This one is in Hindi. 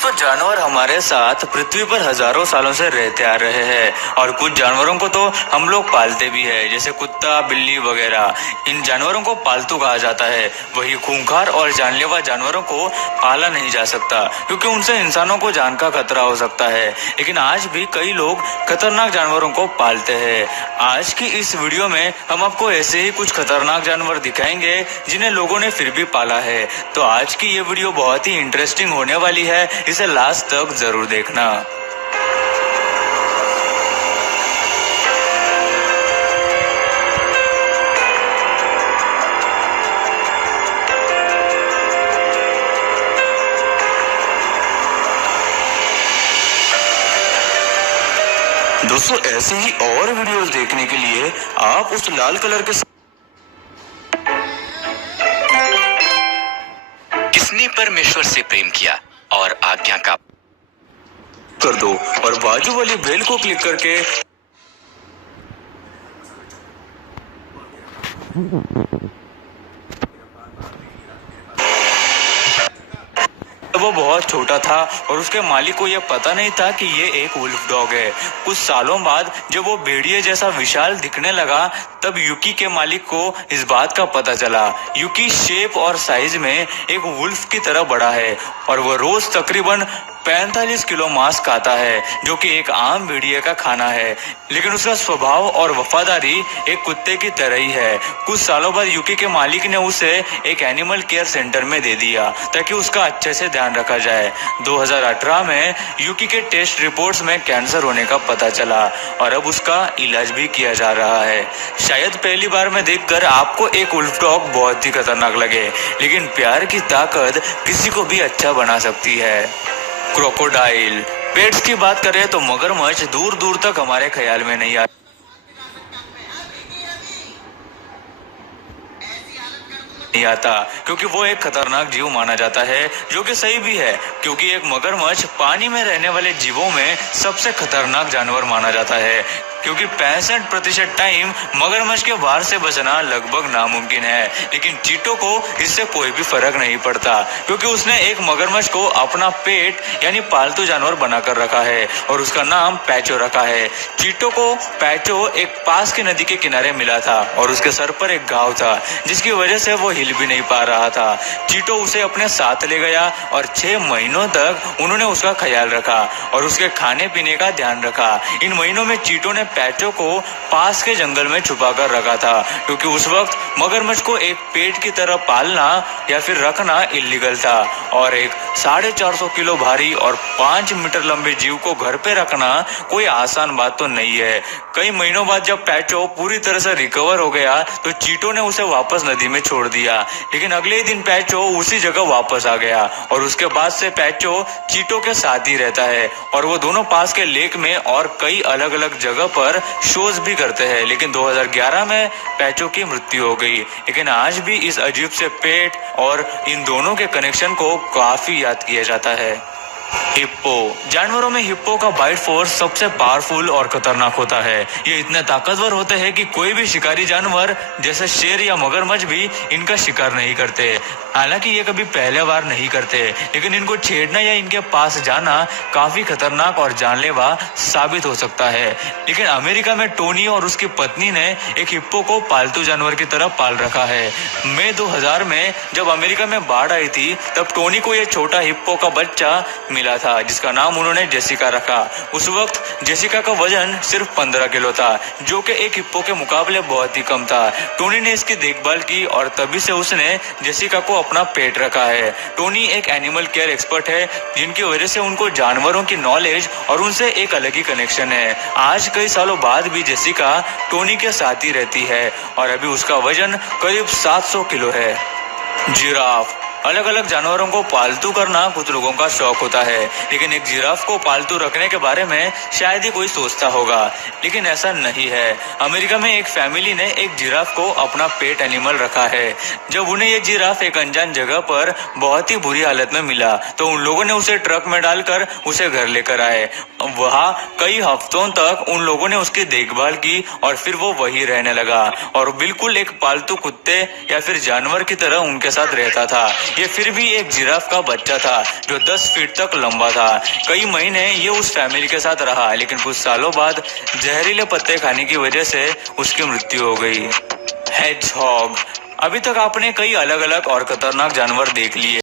दोस्तों, जानवर हमारे साथ पृथ्वी पर हजारों सालों से रहते आ रहे हैं और कुछ जानवरों को तो हम लोग पालते भी है, जैसे कुत्ता, बिल्ली वगैरह। इन जानवरों को पालतू कहा जाता है। वही खूंखार और जानलेवा जानवरों को पाला नहीं जा सकता क्योंकि उनसे इंसानों को जान का खतरा हो सकता है। लेकिन आज भी कई लोग खतरनाक जानवरों को पालते हैं। आज की इस वीडियो में हम आपको ऐसे ही कुछ खतरनाक जानवर दिखाएंगे जिन्हें लोगों ने फिर भी पाला है। तो आज की ये वीडियो बहुत ही इंटरेस्टिंग होने वाली है, इसे लास्ट तक जरूर देखना। दोस्तों, ऐसे ही और वीडियोस देखने के लिए आप उस लाल कलर के किसने परमेश्वर से प्रेम किया और आज्ञा का कर दो और बाजू वाली बेल को क्लिक करके वो बहुत छोटा था और उसके मालिक को यह पता नहीं था कि ये एक वुल्फ डॉग है। कुछ सालों बाद जब वो भेड़िए जैसा विशाल दिखने लगा तब यूकी के मालिक को इस बात का पता चला। यूकी शेप और साइज में एक वुल्फ की तरह बड़ा है और वो रोज तकरीबन 45 किलो मांस खाता है, जो कि एक आम भेड़िए का खाना है। लेकिन उसका स्वभाव और वफादारी एक कुत्ते की तरह ही है। कुछ सालों बाद यूकी के मालिक ने उसे एक एनिमल केयर सेंटर में दे दिया ताकि उसका अच्छे से ध्यान रखा जाए। 2018 में यूकी के टेस्ट रिपोर्ट्स में कैंसर होने का पता चला और अब उसका इलाज भी किया जा रहा है। शायद पहली बार में देखकर आपको एक वुल्फ डॉग बहुत ही खतरनाक लगे, लेकिन प्यार की ताकत किसी को भी अच्छा बना सकती है। क्रोकोडाइल। पेट्स की बात करें तो मगरमच्छ दूर दूर तक हमारे ख्याल में नहीं आता क्योंकि वो एक खतरनाक जीव माना जाता है, जो कि सही भी है क्योंकि एक मगरमच्छ पानी में रहने वाले जीवों में सबसे खतरनाक जानवर माना जाता है क्योंकि 65% टाइम मगरमच्छ के वार से बचना लगभग नामुमकिन है। लेकिन चीटो को इससे कोई भी फर्क नहीं पड़ता क्योंकि उसने एक मगरमच्छ को अपना पेट यानी पालतू जानवर बनाकर रखा है और उसका नाम पैचो रखा है। चीटो को पैचो एक पास की नदी के किनारे मिला था और उसके सर पर एक घाव था जिसकी वजह से वो हिल भी नहीं पा रहा था। चीटो उसे अपने साथ ले गया और 6 महीनों तक उन्होंने उसका ख्याल रखा और उसके खाने पीने का ध्यान रखा। इन महीनों में चीटो ने पैचो को पास के जंगल में छुपा कर रखा था क्योंकि उस वक्त मगरमच्छ को एक पेट की तरह पालना या फिर रखना इल्लीगल था और एक 450 किलो भारी और 5 मीटर लंबे जीव को घर पे रखना कोई आसान बात तो नहीं है। कई महीनों बाद जब पैचो पूरी तरह से रिकवर हो गया तो चीटो ने उसे वापस नदी में छोड़ दिया, लेकिन अगले ही दिन पैचो उसी जगह वापस आ गया और उसके बाद से पैचो चीटो के साथ ही रहता है और वो दोनों पास के लेक में और कई अलग अलग जगह पर शोज भी करते हैं। लेकिन 2011 में पैचो की मृत्यु हो गई। लेकिन आज भी इस अजीब से पेट और इन दोनों के कनेक्शन को काफी याद किया जाता है। हिप्पो। जानवरों में हिप्पो का बाइट फोर्स सबसे पावरफुल और खतरनाक होता है। ये इतने ताकतवर होते हैं कि कोई भी शिकारी जानवर जैसे शेर या मगरमच्छ भी इनका शिकार नहीं करते। हालांकि ये कभी पहले बार नहीं करते, लेकिन इनको छेड़ना या इनके पास जाना काफी खतरनाक और जानलेवा साबित हो सकता है। लेकिन अमेरिका में टोनी और उसकी पत्नी ने एक हिप्पो को पालतू जानवर की तरह पाल रखा है। मई 2000 में जब अमेरिका में बाढ़ आई थी तब टोनी को यह छोटा हिप्पो का बच्चा मिला था जिसका नाम उन्होंने जेसिका रखा। उस वक्त जेसिका का वजन सिर्फ 15 किलो था, जो कि एक हिप्पो के मुकाबले बहुत ही कम था। टोनी ने इसकी देखभाल की और तभी से उसने जेसिका को अपना पेट रखा है। टोनी एक एनिमल केयर एक्सपर्ट है जिनकी वजह से उनको जानवरों की नॉलेज और उनसे एक अलग ही कनेक्शन है। आज कई सालों बाद भी जेसिका टोनी के साथ ही रहती है और अभी उसका वजन करीब 700 किलो है। जिराफ। अलग अलग जानवरों को पालतू करना कुछ लोगों का शौक होता है, लेकिन एक जिराफ को पालतू रखने के बारे में शायद ही कोई सोचता होगा, लेकिन ऐसा नहीं है। अमेरिका में एक फैमिली ने एक जिराफ को अपना पेट एनिमल रखा है। जब उन्हें ये जिराफ एक अनजान जगह पर बहुत ही बुरी हालत में मिला तो उन लोगों ने उसे ट्रक में डालकर उसे घर लेकर आए वहाँ कई हफ्तों तक उन लोगों ने उसकी देखभाल की और फिर वो वही रहने लगा और बिल्कुल एक पालतू कुत्ते या फिर जानवर की तरह उनके साथ रहता था। ये फिर भी एक जिराफ का बच्चा था जो 10 फीट तक लंबा था। कई महीने ये उस फैमिली के साथ रहा, लेकिन कुछ सालों बाद जहरीले पत्ते खाने की वजह से उसकी मृत्यु हो गई। हेजहॉग। अभी तक आपने कई अलग अलग और खतरनाक जानवर देख लिए।